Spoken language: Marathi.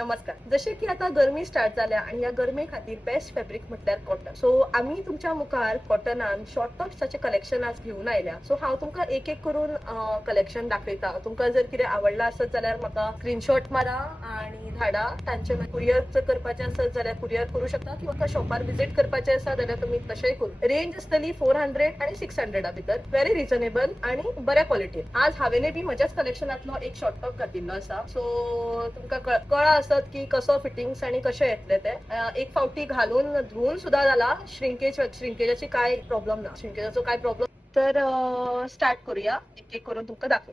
नमस्कार. जशे की आता गरमी स्टार्ट जाल्या आणि या गरमे खातीर बेस्ट फॅब्रिक म्हटल्यार कॉटन. सो आम्ही तुमच्या मुखार कॉटनान शॉर्ट टॉप्साचे कलेक्शन आज घेऊन आयल्या. सो हांव तुमकां एक एक करून कलेक्शन दाखयता. तुमकां जर कितें आवडला आसत जाल्यार म्हाका स्क्रीनशॉट मारा आणि धाडा. तांचे कुरियर जर करपाचे आसत जाल्यार कुरियर करू शकता किंवा शॉपार विजिट करपाचे आसा जाल्यार तुम्ही तशेंय करू. रेंज आसतली 400 आणि 600 भितर. व्हेरी रिजनेबल आणि बऱ्या क्वालिटीन. आज हांवेनय बी म्हज्याच कलेक्शनातलो एक शॉर्ट टॉप घातिल्लो आसा. सो तुमकां कळा असत की कसो फिटिंग्स आणि कशे येतले ते. एक फावटी घालून धुवून सुद्धा झाला. श्रिंकेजाची काय प्रॉब्लेम ना. श्रिंकेजाचो काय प्रॉब्लेम. तर स्टार्ट करूया. एक एक करून तुमकां दाखव.